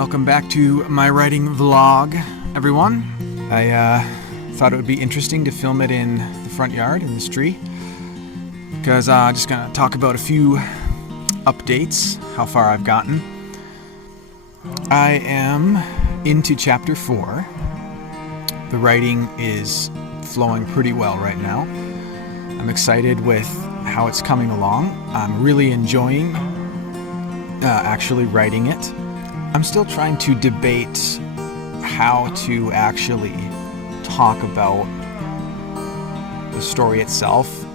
Welcome back to my writing vlog, everyone. I thought it would be interesting to film it in the front yard in this tree, because I'm just gonna talk about a few updates, how far I've gotten. I am into chapter 4. The writing is flowing pretty well right now. I'm excited with how it's coming along. I'm really enjoying actually writing it. I'm still trying to debate how to actually talk about the story itself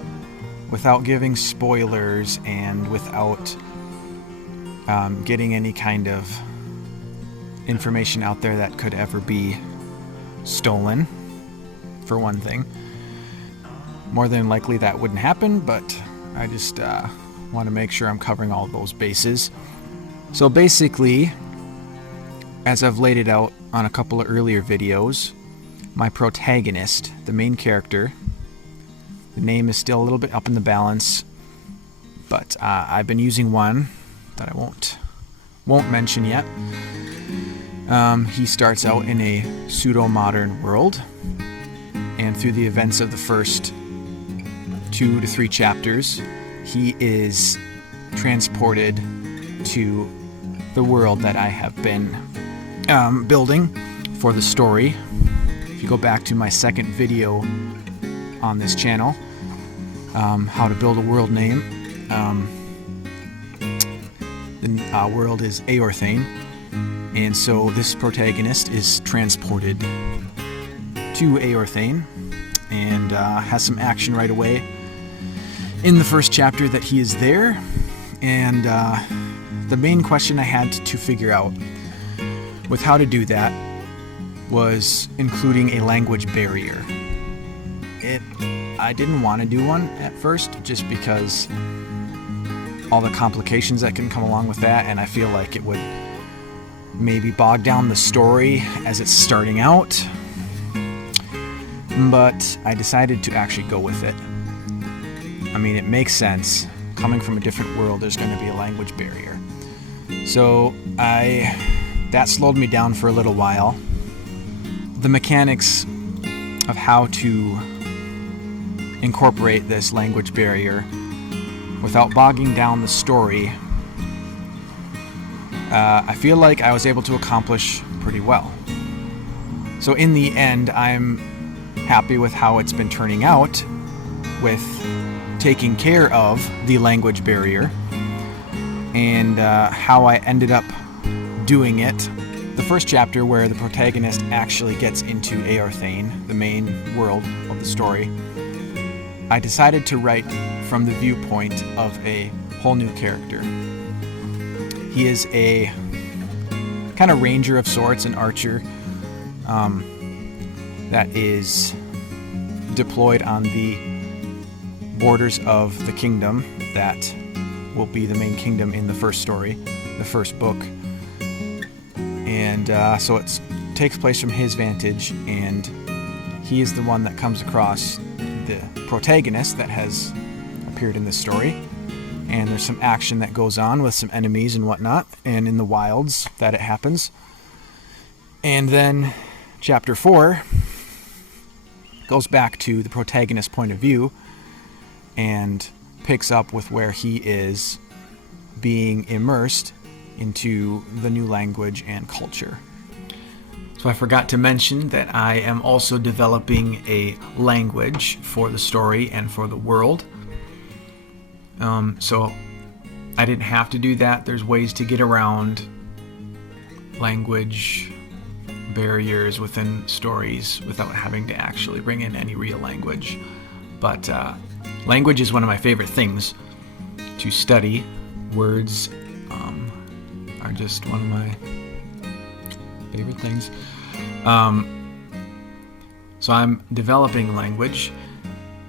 without giving spoilers and without getting any kind of information out there that could ever be stolen, for one thing. More than likely that wouldn't happen, but I just want to make sure I'm covering all of those bases. So basically, as I've laid it out on a couple of earlier videos, my protagonist, the main character, the name is still a little bit up in the balance, but I've been using one that I won't mention yet. He starts out in a pseudo-modern world, and through the events of the first 2 to 3 chapters, he is transported to the world that I have been building for the story. If you go back to my second video on this channel, how to build a world name, the world is Eorthain, and so this protagonist is transported to Eorthain and has some action right away in the first chapter that he is there. And the main question I had to figure out with how to do that was including a language barrier. I didn't want to do one at first, just because all the complications that can come along with that, and I feel like it would maybe bog down the story as it's starting out. But I decided to actually go with it. I mean, it makes sense. Coming from a different world, there's going to be a language barrier. So that slowed me down for a little while. The mechanics of how to incorporate this language barrier without bogging down the story, I feel like I was able to accomplish pretty well. So in the end, I'm happy with how it's been turning out, with taking care of the language barrier and how I ended up doing it. The first chapter, where the protagonist actually gets into Eorthain, the main world of the story, I decided to write from the viewpoint of a whole new character. He is a kind of ranger of sorts, an archer that is deployed on the borders of the kingdom that will be the main kingdom in the first story, the first book. And so it takes place from his vantage, and he is the one that comes across the protagonist that has appeared in this story. And there's some action that goes on with some enemies and whatnot, and in the wilds that it happens. And then chapter 4 goes back to the protagonist's point of view and picks up with where he is being immersed into the new language and culture. So I forgot to mention that I am also developing a language for the story and for the world. So I didn't have to do that. There's ways to get around language barriers within stories without having to actually bring in any real language. But language is one of my favorite things to study. Words are just one of my favorite things. So I'm developing language,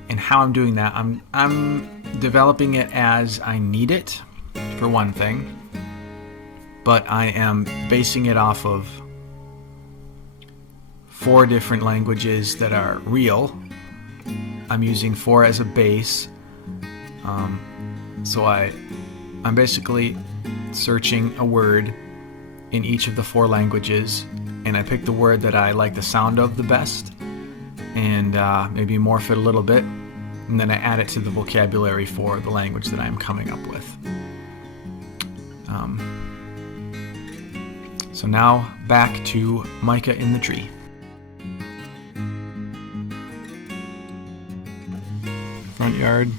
and how I'm doing that, I'm developing it as I need it, for one thing, but I am basing it off of 4 different languages that are real. I'm using 4 as a base, so I'm basically searching a word in each of the 4 languages, and I pick the word that I like the sound of the best, and maybe morph it a little bit, and then I add it to the vocabulary for the language that I'm coming up with. So now back to Micah in the Tree. Front yard.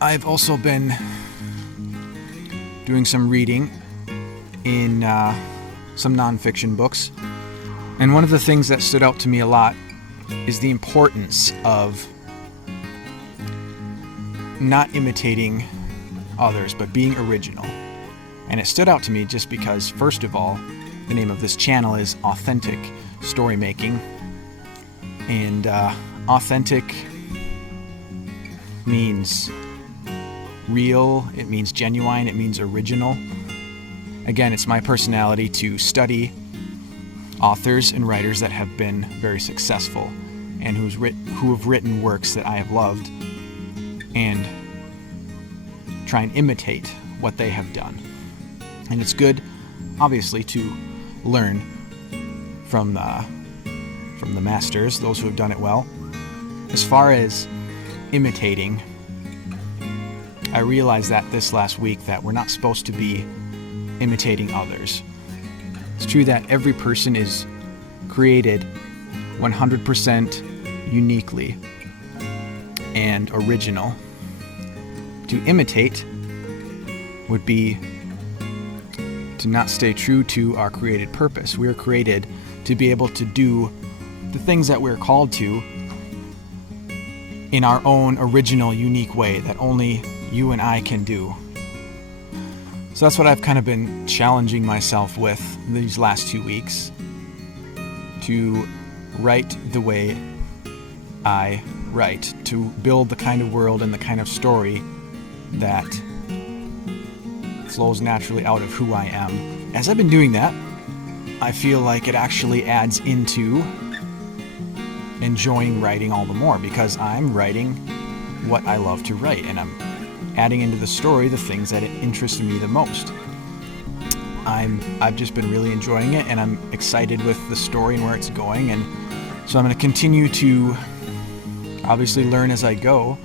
I've also been doing some reading in some nonfiction books, and one of the things that stood out to me a lot is the importance of not imitating others, but being original. And it stood out to me just because, first of all, the name of this channel is Authentic Story Making, and authentic means real, it means genuine, it means original. Again, it's my personality to study authors and writers that have been very successful and who have written works that I have loved, and try and imitate what they have done. And it's good, obviously, to learn from the masters, those who have done it well. As far as imitating, I realized that this last week that we're not supposed to be imitating others. It's true that every person is created 100% uniquely and original. To imitate would be to not stay true to our created purpose. We are created to be able to do the things that we're called to in our own original, unique way that only you and I can do. So that's what I've kind of been challenging myself with these last 2 weeks, to write the way I write, to build the kind of world and the kind of story that flows naturally out of who I am. As I've been doing that, I feel like it actually adds into enjoying writing all the more, because I'm writing what I love to write, and I'm adding into the story the things that interest me the most. I've just been really enjoying it, and I'm excited with the story and where it's going, and so I'm going to continue to obviously learn as I go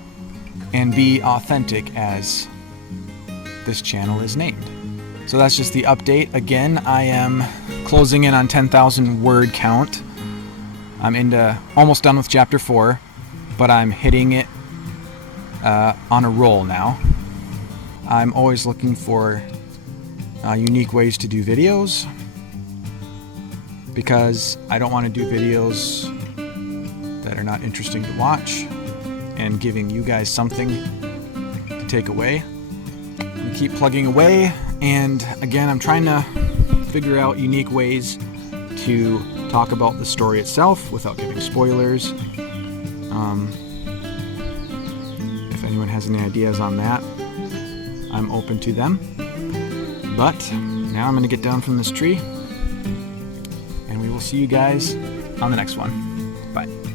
and be authentic as this channel is named. So that's just the update. Again, I am closing in on 10,000 word count. I'm almost done with chapter 4, but I'm hitting it on a roll now. I'm always looking for unique ways to do videos, because I don't want to do videos that are not interesting to watch, and giving you guys something to take away. We keep plugging away, and again, I'm trying to figure out unique ways to talk about the story itself without giving spoilers. If anyone has any ideas on that, I'm open to them. But now I'm going to get down from this tree, and we will see you guys on the next one. Bye.